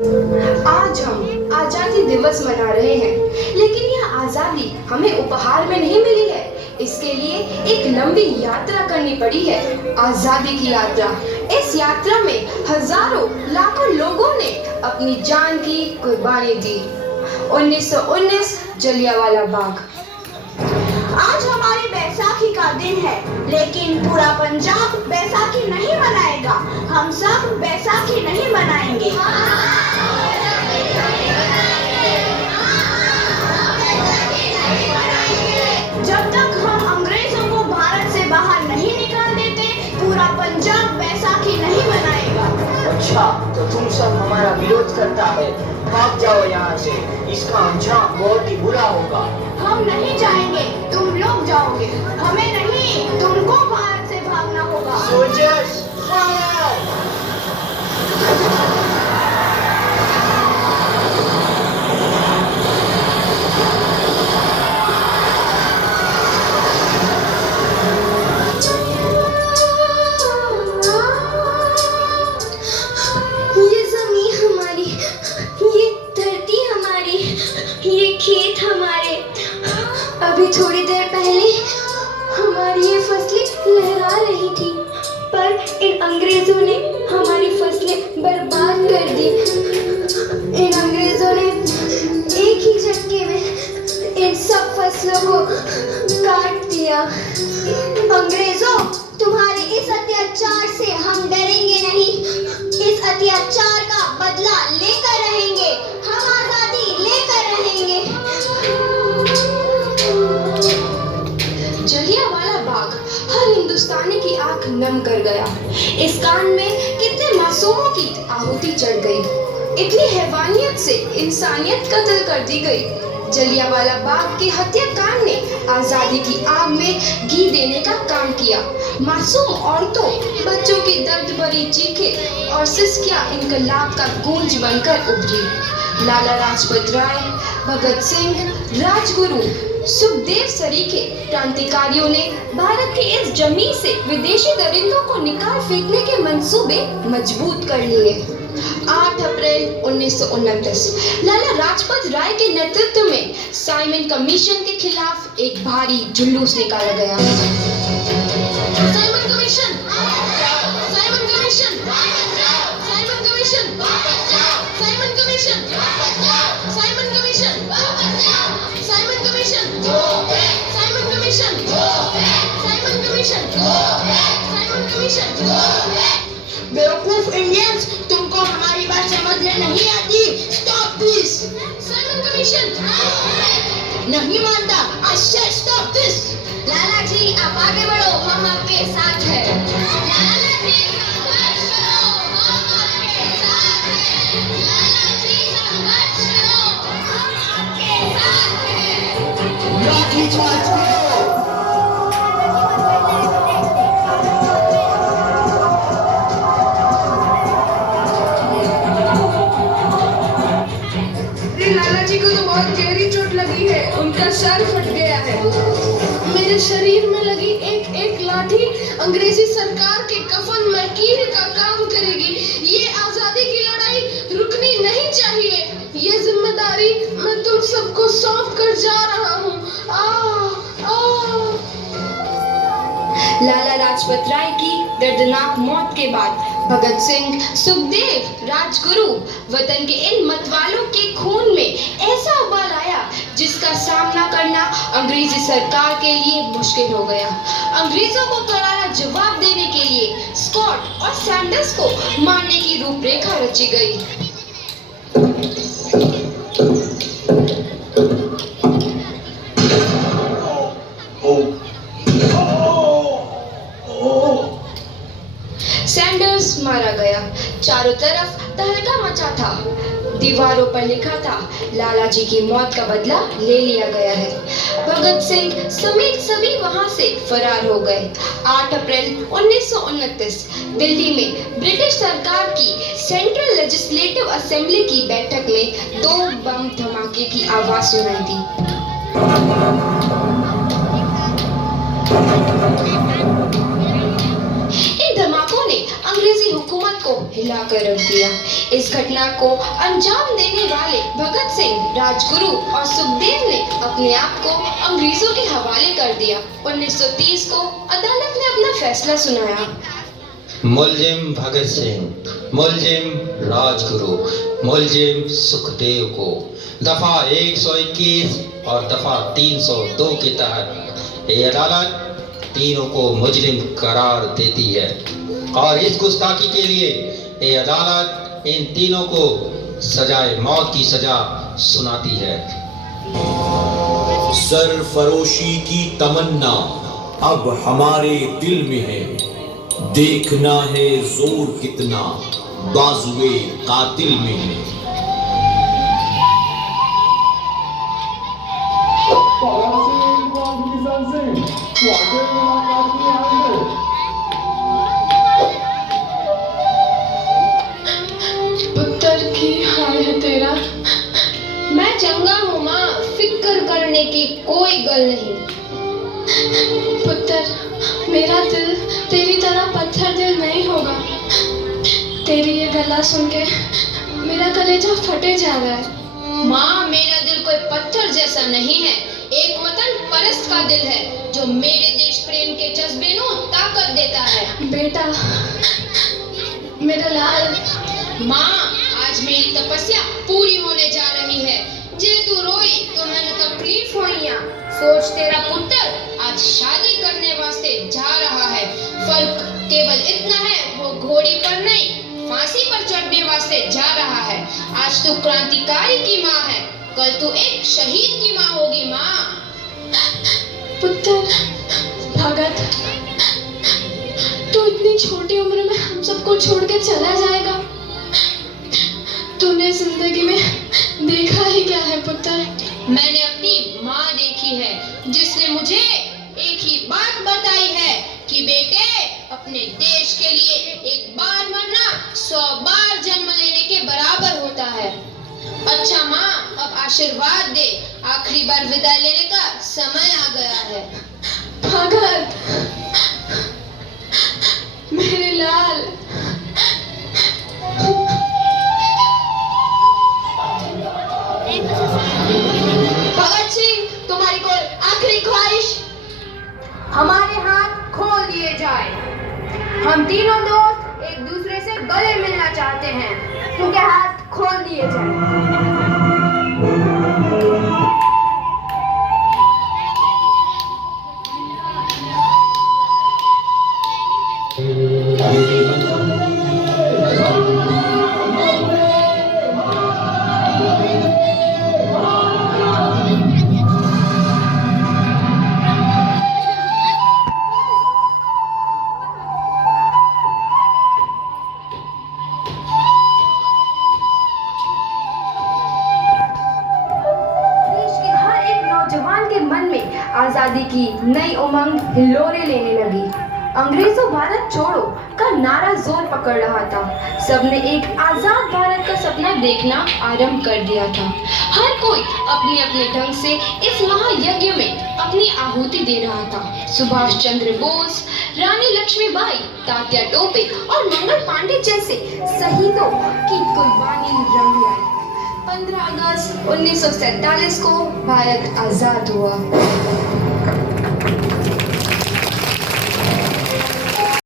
आज हम आजादी दिवस मना रहे हैं, लेकिन यह आजादी हमें उपहार में नहीं मिली है। इसके लिए एक लंबी यात्रा करनी पड़ी है, आजादी की यात्रा। इस यात्रा में हजारों लाखों लोगों ने अपनी जान की कुर्बानी दी। 1919 जलियांवाला बाग। आज हमारी बैसाखी का दिन है, लेकिन पूरा पंजाब बैसाखी नहीं मनाएगा। हम सब बैसाखी नहीं मनाएंगे। जब तक हम अंग्रेजों को भारत से बाहर नहीं निकाल देते, पूरा पंजाब बैसाखी नहीं मनाएगा। अच्छा, तो तुम सब हमारा विरोध करता है। भाग जाओ यहाँ से, इसका अंजाम बहुत ही बुरा होगा। हम नहीं जाएंगे, तुम लोग जाओगे। हमें नहीं, तुमको भारत से भागना होगा। Soldiers, fire! ये जमीन हमारी, ये धरती हमारी, ये खेत हमारे। अभी थोड़ी देर पहले हमारी ये फसलें लहरा रही थी, पर इन अंग्रेजों ने हमारी फसलें बर्बाद कर दी। इन अंग्रेजों ने एक ही झटके में इन सब फसलों को काट दिया। अंग्रेजों, तुम्हारे इस अत्याचार से हम डरेंगे नहीं। इस अत्याचार का बदला लेकर रहेंगे। हम आजादी लेकर रहेंगे। जलियांवाला बाग हर हिंदुस्तानी की आंख नम कर गया। इस कांड में कितने मासूमों की आहुति चढ़ गई। इतनी हैवानियत से इंसानियत कत्ल कर दी गई। जलियांवाला बाग के हत्याकांड ने आजादी की आग में घी देने का काम किया। मासूम औरतों, बच्चों की दर्द भरी चीखें और सिसकियां इनकलाब का गूंज बनकर उभरी। लाला लाजपत राय, भगत सिंह, राजगुरु, सुखदेव सरीखे क्रांतिकारियों ने भारत की इस जमीन से विदेशी दरिंदों को निकाल फेंकने के मंसूबे मजबूत कर लिए। 8 अप्रैल 1929 लाला लाजपत राय के नेतृत्व में साइमन कमीशन के खिलाफ एक भारी जुलूस निकाला गया। Simon commission, Simon commission, Simon commission, Simon commission, Simon commission, Simon commission, Simon commission, Simon commission, Simon commission. बेवकूफ इंडियंस, तुमको हमारी बात समझने नहीं आती। Stop this. Simon commission. नहीं मानता। I said stop this. Lala ji, आप आगे बढ़ो, हम आपके साथ हैं। लाला जी, संघर्ष करो, हम आपके साथ हैं। लाला जी, संघर्ष करो, हम आपके साथ हैं। लाठी चार्ज करो! लाला जी को तो बहुत गहरी चोट लगी है, उनका सर फट गया है। मेरे शरीर में लगी एक एक लाठी अंग्रेजी सरकार के कफन में कील का काम करेगी। ये आजादी की लड़ाई रुकनी नहीं चाहिए। ये जिम्मेदारी मैं तुम सबको सौंप कर जा रहा हूँ। लाला लाजपत राय की दर्दनाक मौत के बाद भगत सिंह, सुखदेव, राजगुरु, वतन के इन मतवालों के खून में ऐसा उबाल आया जिसका सामना करना अंग्रेजी सरकार के लिए मुश्किल हो गया। अंग्रेजों को करारा जवाब देने के लिए स्कॉट और सैंडर्स को मारने की रूपरेखा रची गई। सैंडर्स मारा गया। चारों तरफ तहलका मचा था। दीवारों पर लिखा था, लाला जी की मौत का बदला ले लिया गया है। भगत सिंह समेत सभी वहां से फरार हो गए। 8 अप्रैल 1929 दिल्ली में ब्रिटिश सरकार की सेंट्रल लेजिस्लेटिव असेंबली की बैठक में 2 बम धमाके की आवाज सुनाई दी। इन धमाकों ने अंग्रेजी हुकूमत को को हिलाकर रख दिया। इस घटना को अंजाम देने वाले भगत सिंह, राजगुरु और सुखदेव ने अपने आप को अंग्रेजों के हवाले कर दिया। 1930 को अदालत ने अपना फैसला सुनाया। मुलजिम भगत सिंह, मुलजिम राजगुरु, मुलजिम सुखदेव को दफा 121 और दफा 302 के तहत ये अदालत तीनों को मुजरिम करार देती है और इस गुस्ताखी के लिए ये अदालत इन तीनों को सजाए मौत की सजा सुनाती है। सरफरोशी की तमन्ना अब हमारे दिल में है, देखना है जोर कितना बाजुए कातिल में है। पुत्र की हाय है तेरा। मैं चंगा हूँ माँ, फिक्र करने की कोई गल नहीं। पुत्र, मेरा दिल तेरी तरह पत्थर दिल नहीं होगा। तेरी ये गला सुन के मेरा कलेजा फटे जा रहा है। माँ, मेरा दिल कोई पत्थर जैसा नहीं है, एक वतन परस्त का दिल है जो मेरे देश प्रेम के जज्बे को ताकत देता है। बेटा, मेरा लाल। माँ, आज मेरी तपस्या पूरी होने जा रही है। जे तू रोई तो मैंने तकलीफ होइया। सोच, तेरा पुत्र आज शादी करने वास्ते जा रहा है। फर्क केवल इतना है, वो घोड़ी पर नहीं फांसी पर चढ़ने वास्ते जा रहा है। आज तू क्रांतिकारी की माँ है, कल तू एक शहीद की माँ होगी। माँ, पुत्र भगत, तू इतनी छोटी उम्र में हम सबको छोड़ के चला जाएगा। तूने जिंदगी में देखा ही क्या है पुत्र? मैंने अपनी माँ देखी है, जिसने मुझे एक ही बात बताई है कि बेटे, अपने देश के लिए एक बार मरना 100 बार जन्म लेने के बराबर होता है। अच्छा माँ, अब आशीर्वाद दे, आखिरी बार विदाई लेने का समय आ गया है। भगत, मेरे लाल। भगत सिंह, तुम्हारी कोई आखिरी ख्वाहिश? हमारे हाथ खोल दिए जाए। हम तीनों दोस्त एक दूसरे से गले मिलना चाहते हैं, क्योंकि हाथ खोल दिए जाए। आजादी की नई उमंग हिलोरे लेने लगी। अंग्रेजों भारत छोड़ो का नारा जोर पकड़ रहा था। सबने एक आजाद भारत का सपना देखना आरंभ कर दिया था। हर कोई अपने अपने ढंग से इस महायज्ञ में अपनी आहुति दे रहा था। सुभाष चंद्र बोस, रानी लक्ष्मीबाई, तात्या टोपे और मंगल पांडे जैसे शहीदों की कुर्बानी रंग लाई। 15 अगस्त 1947 को भारत आजाद हुआ।